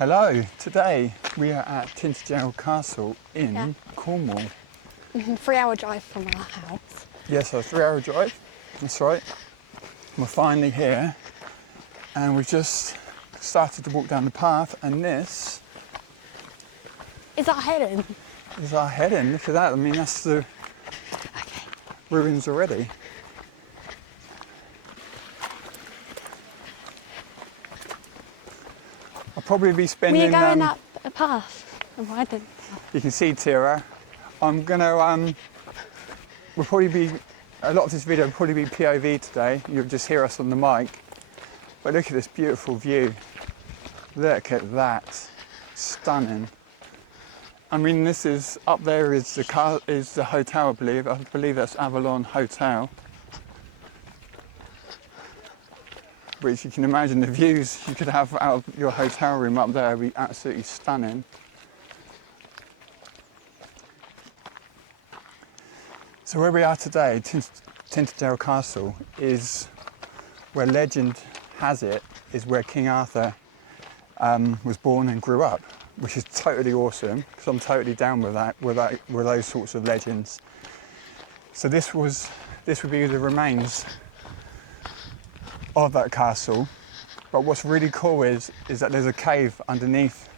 Hello, today we are at Tintagel Castle in Cornwall. 3-hour drive from our house. Yes, a 3-hour drive, that's right. We're finally here and we've just started to walk down the path, and this Is our heading? is our heading. Look at that, I mean that's the ruins already. I'll probably be spending... We're going up a path and riding. You can see Tira. I'm gonna, we'll probably be, a lot of this video will probably be POV today. You'll just hear us on the mic. But look at this beautiful view. Look at that, stunning. I mean, this is, up there is the hotel, I believe. I believe that's Avalon Hotel. Which you can imagine the views you could have out of your hotel room up there would be absolutely stunning. So where we are today, Tintagel Castle, is where legend has it, is where King Arthur was born and grew up, which is totally awesome, because I'm totally down with that, with those sorts of legends. So this would be the remains of that castle, but what's really cool is that there's a cave underneath,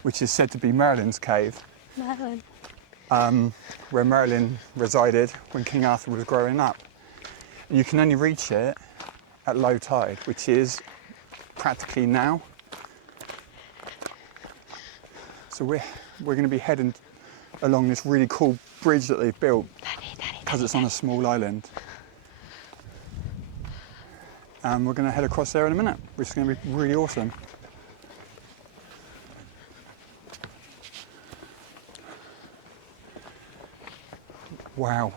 which is said to be Merlin's cave. Merlin. Where Merlin resided when King Arthur was growing up. And you can only reach it at low tide, which is practically now. So we're going to be heading along this really cool bridge that they've built, because it's on a small island. And we're going to head across there in a minute, which is going to be really awesome. Wow.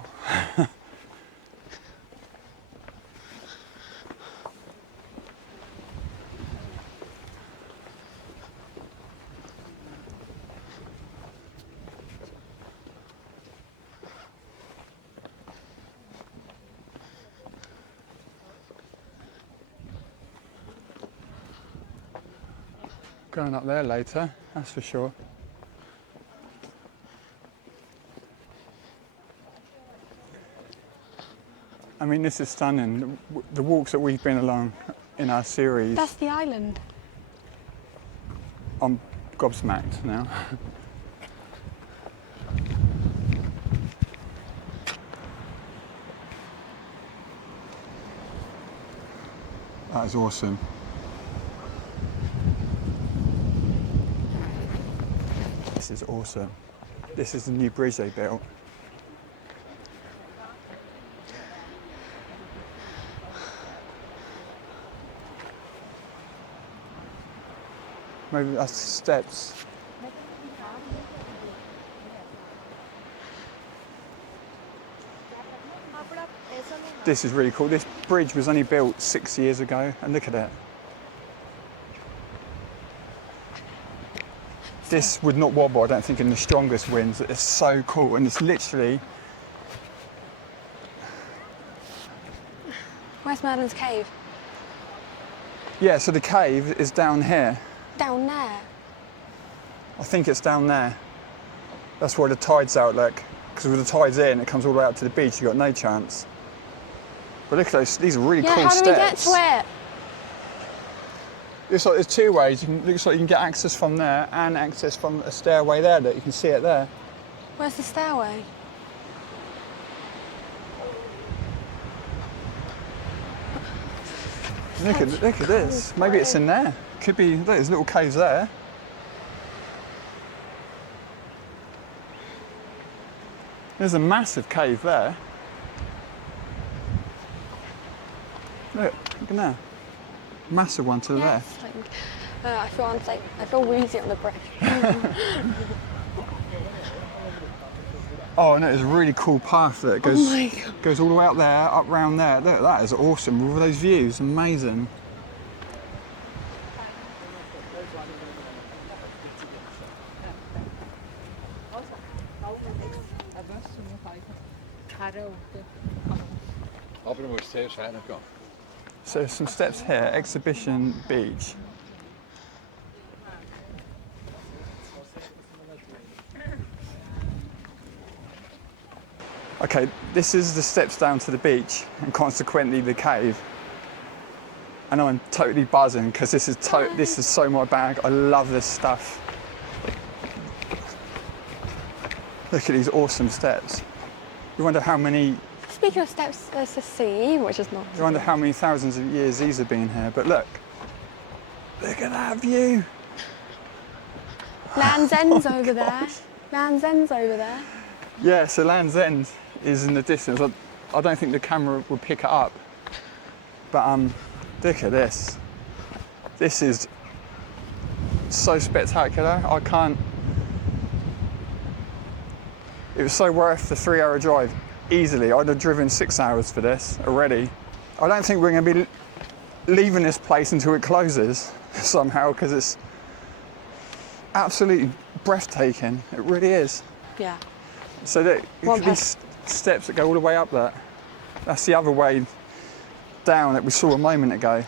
Going up there later, that's for sure. I mean, this is stunning. The walks that we've been along in our series. That's the island. I'm gobsmacked now. That is awesome. This is awesome. This is the new bridge they built. Maybe that's steps. This is really cool. This bridge was only built 6 years ago, and look at it. This would not wobble, I don't think, in the strongest winds. It's so cool, and it's literally... Where's Merlin's cave? Yeah, so the cave is down here. Down there. I think it's down there. That's where the tide's out, look. Because with the tide's in, it comes all the way out to the beach, you've got no chance. But look at those, these are really cool steps. How do we get to it? Looks like there's two ways. Looks like you can get access from there and access from a stairway there, that you can see it there. Where's the stairway? Look at this. Maybe it's in there. Could be, look, there's little caves there. There's a massive cave there. Look at that. Massive one to the left. Like, I feel unsafe. I feel wheezy on the bridge. Oh, and there's a really cool path that goes, goes all the way up there, up round there. Look, that is awesome. All those views, amazing. So some steps here, Exhibition Beach. Okay, this is the steps down to the beach and consequently the cave. And I'm totally buzzing because this is so my bag. I love this stuff. Look at these awesome steps. You wonder how many. Speaking of steps, there's the sea, which is not. You wonder how many thousands of years these have been here. But look at that view. Land's End's over there. Land's End's over there. Yeah, so Land's End is in the distance. I don't think the camera would pick it up. But look at this. This is so spectacular. I can't. It was so worth the 3-hour drive easily. I'd have driven 6 hours for this already. I don't think we're going to be leaving this place until it closes somehow because it's absolutely breathtaking. It really is. Yeah. So there could be steps that go all the way up there. That's the other way down that we saw a moment ago.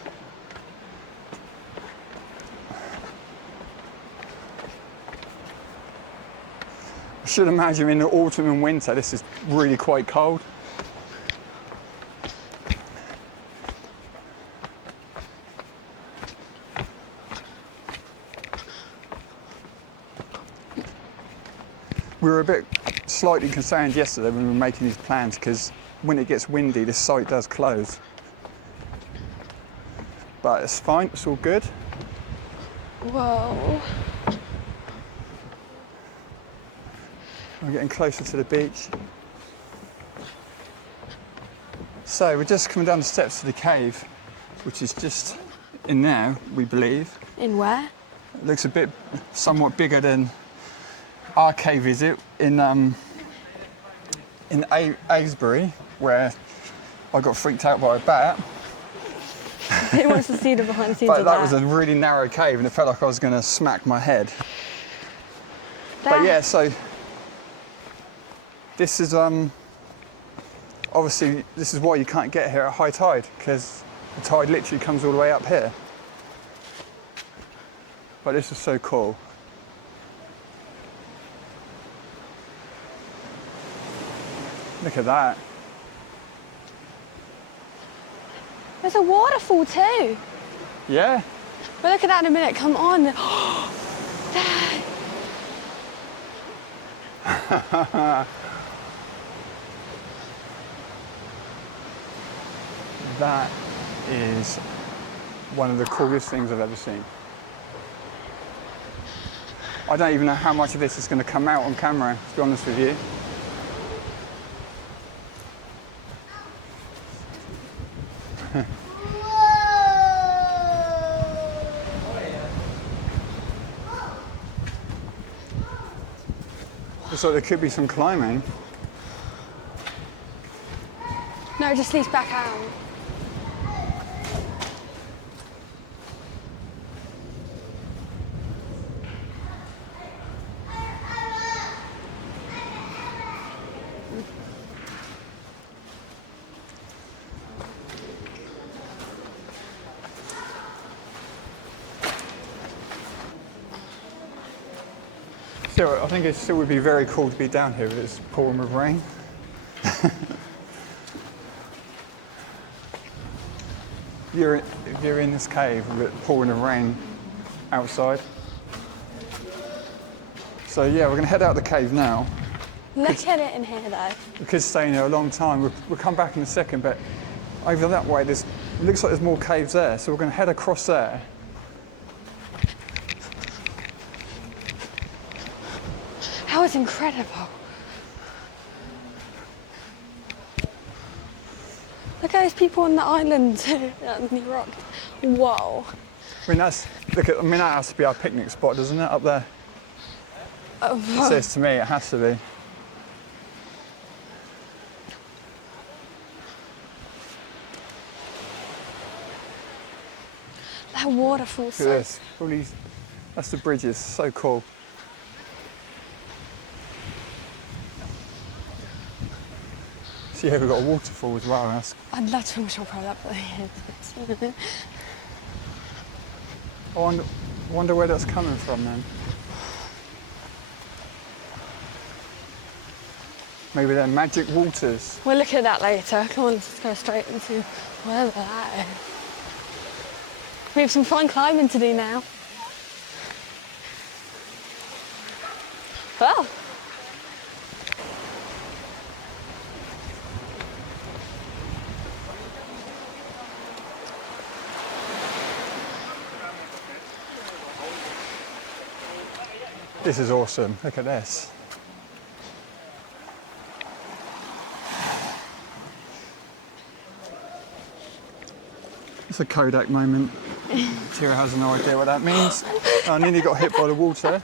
I should imagine in the autumn and winter this is really quite cold. We were a bit slightly concerned yesterday when we were making these plans because when it gets windy this site does close. But it's fine, it's all good. Whoa. We're getting closer to the beach. So we're just coming down the steps to the cave, which is just in there, we believe. In where? It looks somewhat bigger than our cave visit in Aylesbury, where I got freaked out by a bat. It wants to see the behind the scenes But of that was a really narrow cave and it felt like I was going to smack my head. But yeah, so this is obviously this is why you can't get here at high tide because the tide literally comes all the way up here. But this is so cool. Look at that. There's a waterfall too. Yeah. We'll look at that in a minute. Come on. Dad. That is one of the coolest things I've ever seen. I don't even know how much of this is going to come out on camera, to be honest with you. Looks like there could be some climbing. No, it just leads back out. Still, I think it still would be very cool to be down here if it's pouring with rain. If you're in this cave with it pouring with rain outside. So yeah, we're going to head out the cave now. Look at it in here though. We could stay in here a long time. We'll come back in a second, but over that way, it looks like there's more caves there. So we're going to head across there. That was incredible. Look at those people on the island on the rock. Whoa. I mean, that has to be our picnic spot, doesn't it, up there? It says to me, it has to be. That waterfall's Look at so... this. That's the bridges. So cool. So yeah, we've got a waterfall as well. I'd love to film a up there. I wonder where that's coming from then. Maybe they're magic waters. We'll look at that later. Come on, let's go straight into where that is. We have some fun climbing to do now. Well. This is awesome. Look at this. It's a Kodak moment. Tira has no idea what that means. I nearly got hit by the water.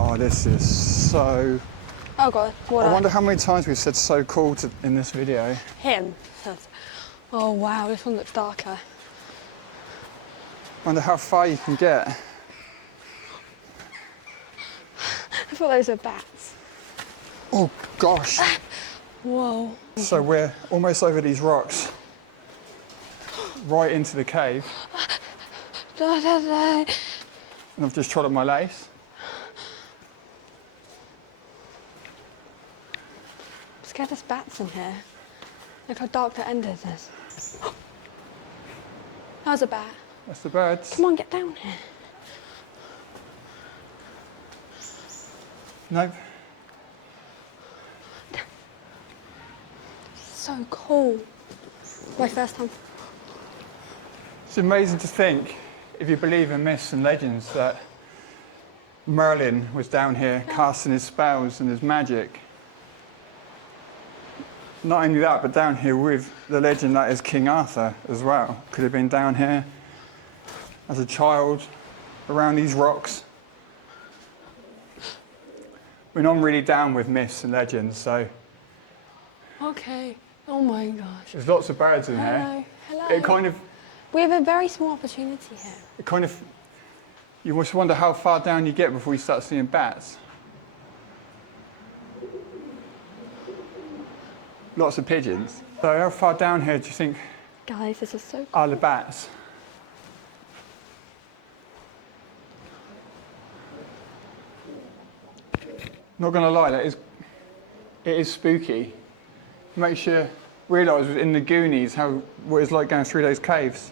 Oh, this is so... Oh God, water. I wonder how many times we've said so cool in this video. Him says, oh wow, this one looks darker. I wonder how far you can get. I thought those were bats. Oh gosh. Whoa. So we're almost over these rocks, right into the cave. Da, da, da. And I've just trod on my lace. I'm scared there's bats in here. Look how dark the end is. That was a bat. That's the birds. Come on, get down here. Nope. So cool. My first time. It's amazing to think, if you believe in myths and legends, that Merlin was down here casting his spells and his magic. Not only that, but down here with the legend that is King Arthur as well. Could have been down here as a child, around these rocks. We're not really down with myths and legends, so Okay. Oh my gosh. there's lots of birds in here. Hello. Hello. It kind of, We have a very small opportunity here. you must wonder how far down you get before you start seeing bats. Lots of pigeons. So how far down here do you think Guys, this is so cool. are the bats? Not gonna lie, it is spooky. Makes you realise in the Goonies what it's like going through those caves.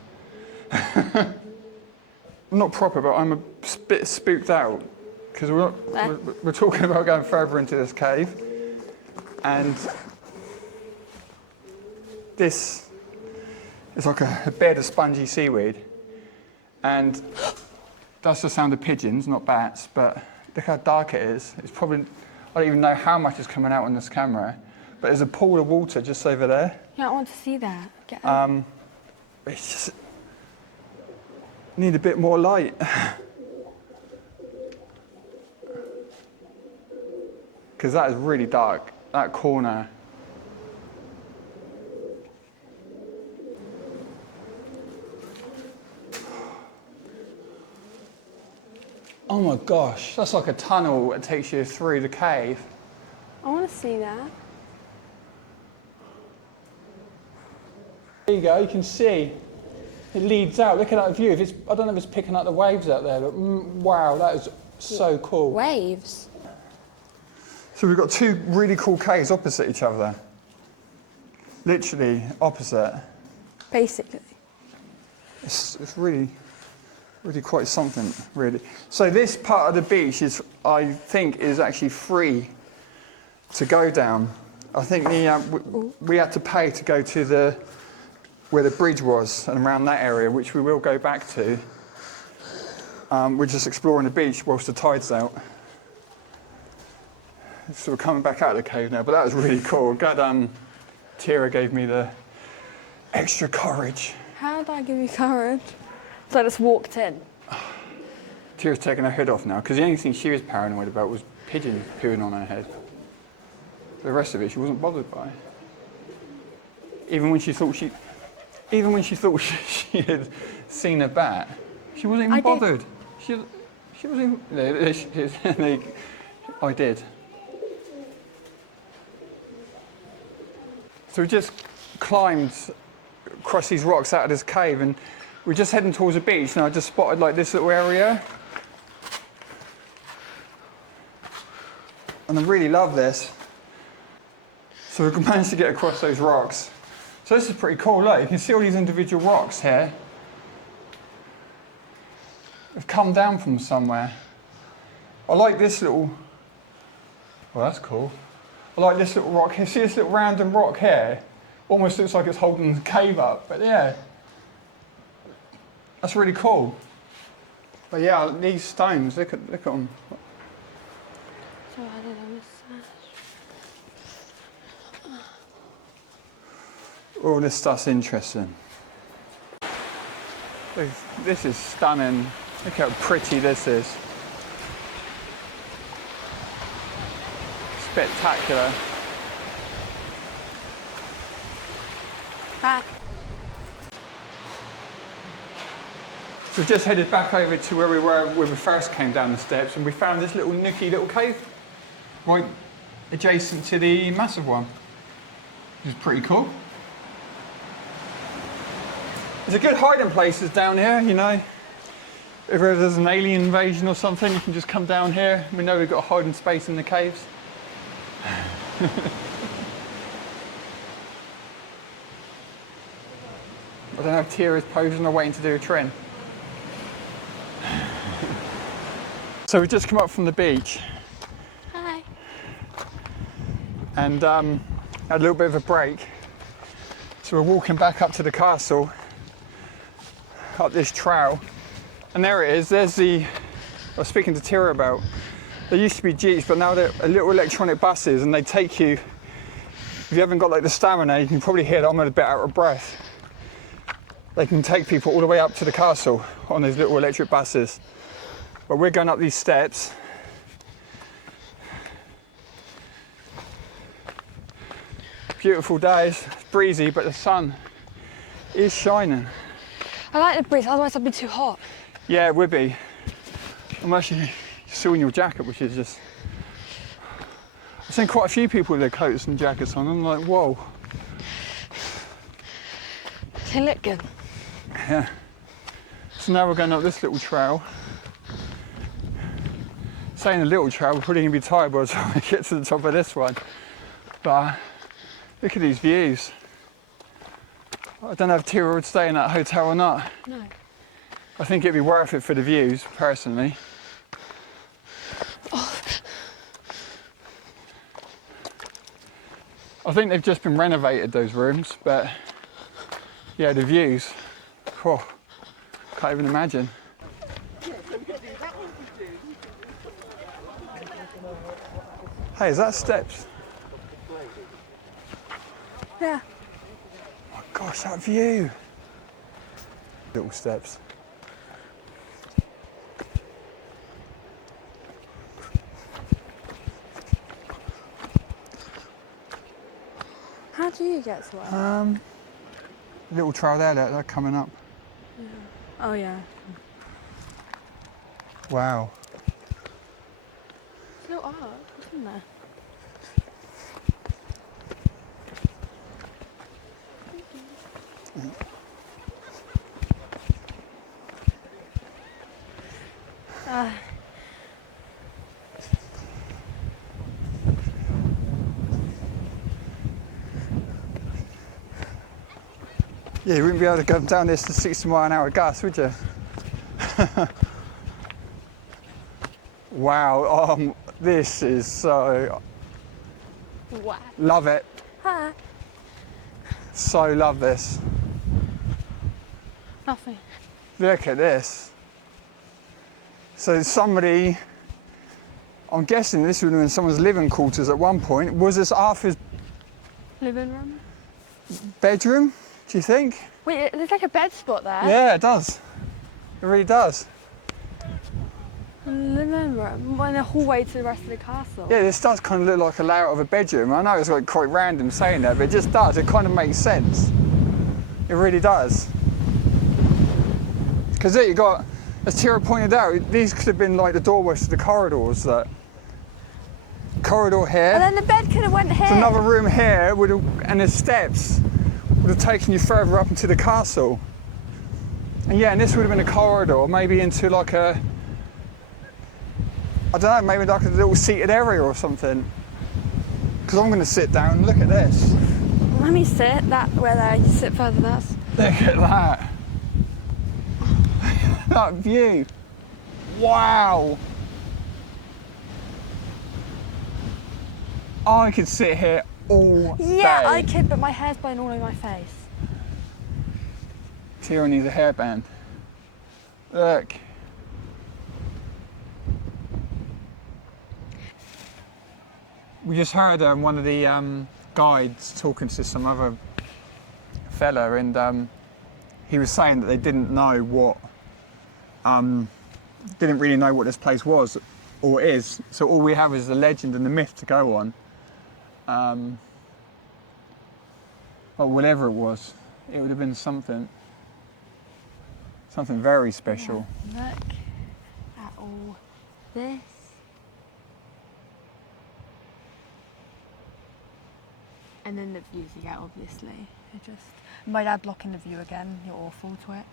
I'm not proper, but I'm a bit spooked out because we're talking about going further into this cave, and this is like a bed of spongy seaweed, and that's the sound of pigeons, not bats, but look how dark it is. It's probably, I don't even know how much is coming out on this camera, but there's a pool of water just over there. Yeah, I want to see that. Get out. It's just, need a bit more light. Because that is really dark, that corner. Oh my gosh, that's like a tunnel that takes you through the cave. I want to see that. There you go, you can see it leads out. Look at that view. I don't know if it's picking up the waves out there, but wow, that is so cool. Waves. So we've got two really cool caves opposite each other. Literally opposite. Basically. It's really quite something, really. So this part of the beach I think, is actually free to go down. I think we had to pay to go to where the bridge was and around that area, which we will go back to. We're just exploring the beach whilst the tide's out. So we're coming back out of the cave now, but that was really cool. Glad Tira gave me the extra courage. How did I give you courage? So I just walked in. Tira's taking her hood off now, because the only thing she was paranoid about was pigeons pooing on her head. The rest of it she wasn't bothered by. Even when she thought she had seen a bat, She wasn't even I did. bothered. She wasn't even... I did. So we just climbed across these rocks out of this cave, and we're just heading towards the beach, and I just spotted like this little area. And I really love this. So we managed to get across those rocks. So this is pretty cool. Look, you can see all these individual rocks here. They've come down from somewhere. I like this little... Well, that's cool. I like this little rock here. See this little random rock here? Almost looks like it's holding the cave up, but yeah. That's really cool. But yeah, these stones, look at them. So I did a massage. All this stuff's interesting. This is stunning. Look how pretty this is. Spectacular. Back. So we've just headed back over to where we were when we first came down the steps, and we found this little nooky little cave right adjacent to the massive one, which is pretty cool. There's a good hiding places down here, you know. If there's an alien invasion or something, you can just come down here. We know we've got a hiding space in the caves. I don't know if Tira's posing or waiting to do a trend. So we've just come up from the beach. Hi. And had a little bit of a break. So we're walking back up to the castle, up this trail. And there it is, there's I was speaking to Tira about, there used to be jeeps, but now they're little electronic buses, and they take you, if you haven't got like the stamina, you can probably hear that I'm a bit out of breath. They can take people all the way up to the castle on these little electric buses. But we're going up these steps. Beautiful days, it's breezy, but the sun is shining. I like the breeze, otherwise I'd be too hot. Yeah, it would be. I'm actually still in your jacket, which is just... I've seen quite a few people with their coats and jackets on. I'm like, whoa. They look good. Yeah. So now we're going up this little trail. Saying a little trail, we're probably going to be tired by the time we get to the top of this one. But look at these views. I don't know if Tira would stay in that hotel or not. No. I think it'd be worth it for the views, personally. Oh. I think they've just been renovated, those rooms, but yeah, the views, oh, can't even imagine. Hey, is that steps? Yeah. Oh my gosh, that view. Little steps. How do you get to it? Little trail there, they're coming up. Yeah. Oh yeah. Wow. It's a little art, isn't there? Yeah, you wouldn't be able to go down this to 60-mile-an-hour gust, would you? Wow, this is so... Wow. Love it. Hi. So love this. Nothing. Look at this. So somebody, I'm guessing this would have been someone's living quarters at one point. Was this Arthur's Living room? bedroom, do you think? Wait, there's like a bed spot there. Yeah, it does. It really does. Living room, and a hallway to the rest of the castle. Yeah, this does kind of look like a layout of a bedroom. I know it's like quite random saying that, but it just does. It kind of makes sense. It really does. Because there you got as Tira pointed out, these could have been like the doorways to the corridors. That corridor here. And then the bed could have went here. There's another room here, and the steps would have taken you further up into the castle. And yeah, and this would have been a corridor, maybe into like a, I don't know, maybe like a little seated area or something. Because I'm going to sit down and look at this. Let me sit that where there. You sit further than us. Look at that. That view. Wow. I could sit here all day. Yeah, I could, but my hair's blowing all over my face. Tira needs a hairband. Look. We just heard one of the guides talking to some other fella, and he was saying that they didn't know what, didn't really know what this place was or is. So all we have is the legend and the myth to go on. But whatever it was, it would have been something very special. Yeah, look at all this. And then the views you get, obviously. My dad blocking the view again, you're awful to it.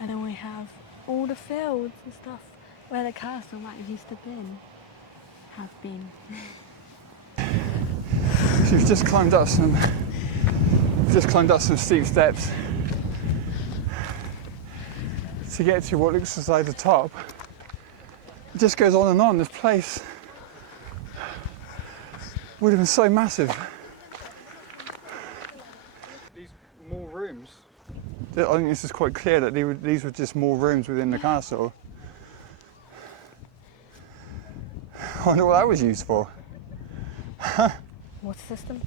And then we have all the fields and stuff where the castle might have used to have been. So we've just climbed up some steep steps to get to what looks as though the top. It just goes on and on. This place would have been so massive. These more rooms. I think this is quite clear that these were just more rooms within the castle. I wonder what that was used for. Water system?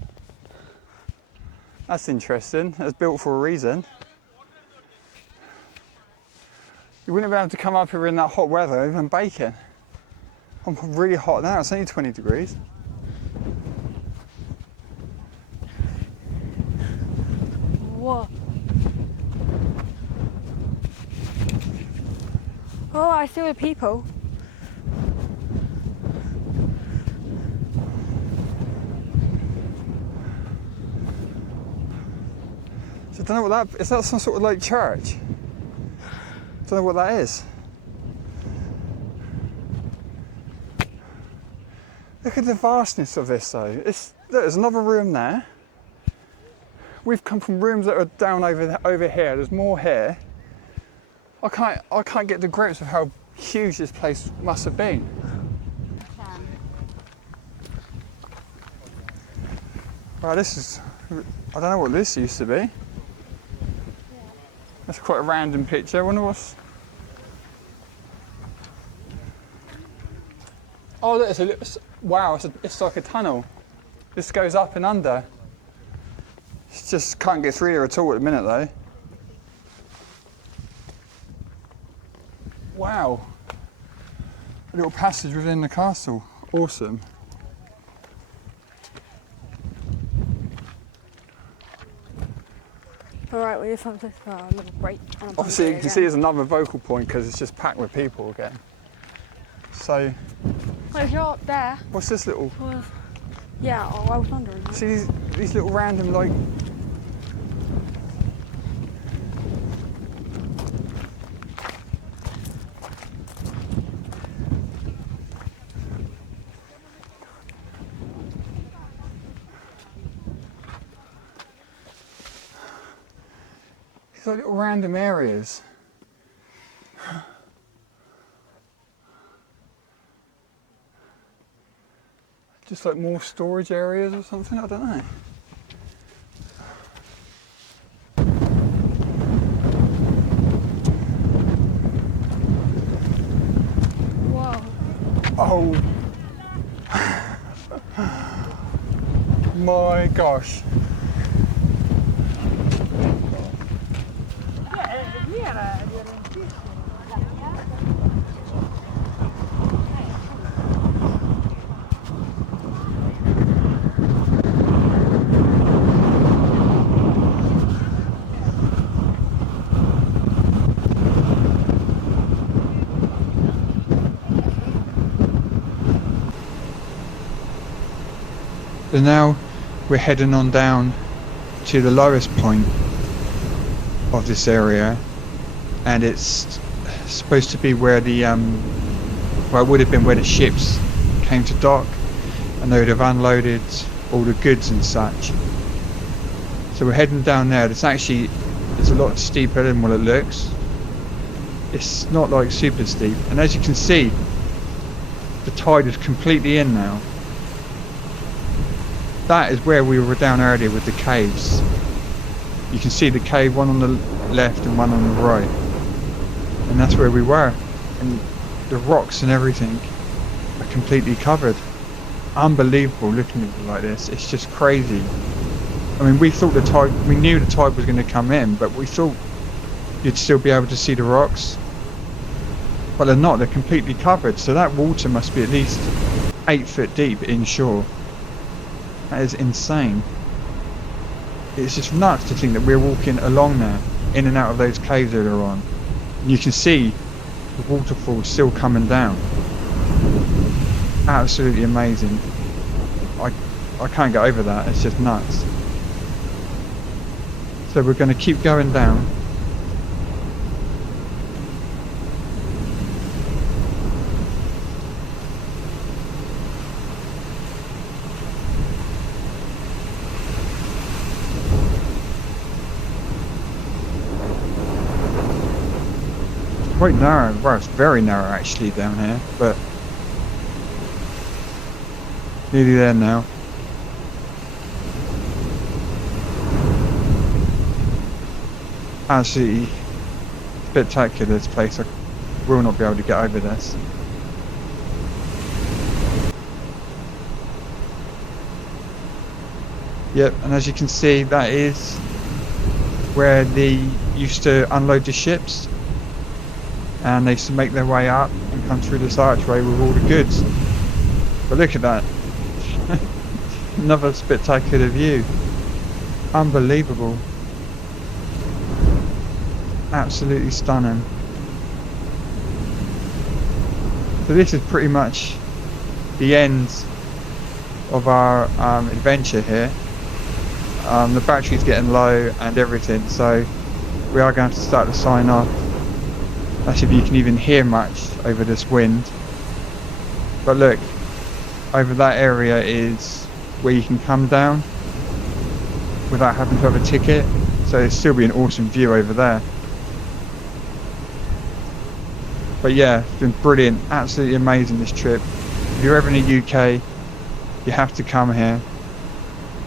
That's interesting. It was built for a reason. You wouldn't be able to come up here in that hot weather, even baking. I'm really hot now, it's only 20 degrees. Whoa. Oh, I see the people. So I don't know what that is. That some sort of like church? I don't know what that is. Look at the vastness of this though. Look, there's another room there. We've come from rooms that are down over here. There's more here. I can't get to grips with how huge this place must have been. Wow, this is, I don't know what this used to be. That's quite a random picture. I wonder what's... Oh, look, wow, it's like a tunnel. This goes up and under. Just can't get through there at all at the minute though. Wow. A little passage within the castle. Awesome. Alright, we just want to for a little break. Obviously you can see there's another vocal point because it's just packed with people again. So... Well, if you're up there... What's this little... Well, yeah, I was wondering. Right? See these little random like... These like little random areas. Just like more storage areas or something, I don't know. Whoa. Oh. My gosh. So now we're heading on down to the lowest point of this area, and it's supposed to be where the well, it would have been where the ships came to dock, and they would have unloaded all the goods and such. So we're heading down there. It's a lot steeper than what it looks. It's not like super steep, and as you can see, the tide is completely in now. That is where we were down earlier with the caves. You can see the cave, one on the left and one on the right, and that's where we were. And the rocks and everything are completely covered. Unbelievable looking at it like this. It's just crazy. I mean, we knew the tide was going to come in, but we thought you'd still be able to see the rocks, but they're not. They're completely covered. So that water must be at least 8 foot deep inshore. That is insane. It's just nuts to think that we're walking along there, in and out of those caves earlier on. And you can see the waterfall still coming down. Absolutely amazing. I can't get over that. It's just nuts. So we're going to keep going down. Quite narrow. Well, it's very narrow actually down here, but nearly there now. Absolutely spectacular, this place. I will not be able to get over this. Yep, and as you can see, that is where they used to unload the ships, and they used to make their way up and come through this archway with all the goods. But look at that. Another spectacular view. Unbelievable. Absolutely stunning. So this is pretty much the end of our adventure here. The battery's getting low and everything, so we are going to start to sign off. That's if you can even hear much over this wind. But look, over that area is where you can come down without having to have a ticket, so it'll still be an awesome view over there. But yeah, it's been brilliant, absolutely amazing this trip. If you're ever in the UK, you have to come here,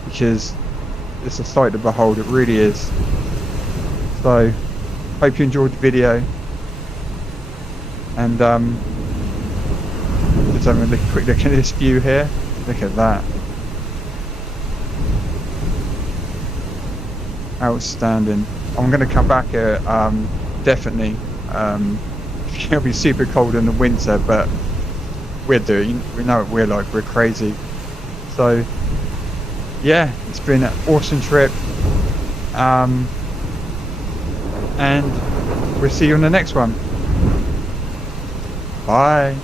because it's a sight to behold, it really is. So, hope you enjoyed the video, and just having a quick look at this view here. Look at that. Outstanding. I'm going to come back here, definitely. It'll be super cold in the winter, but we know what we're like, we're crazy. So yeah, it's been an awesome trip, and we'll see you on the next one. Bye.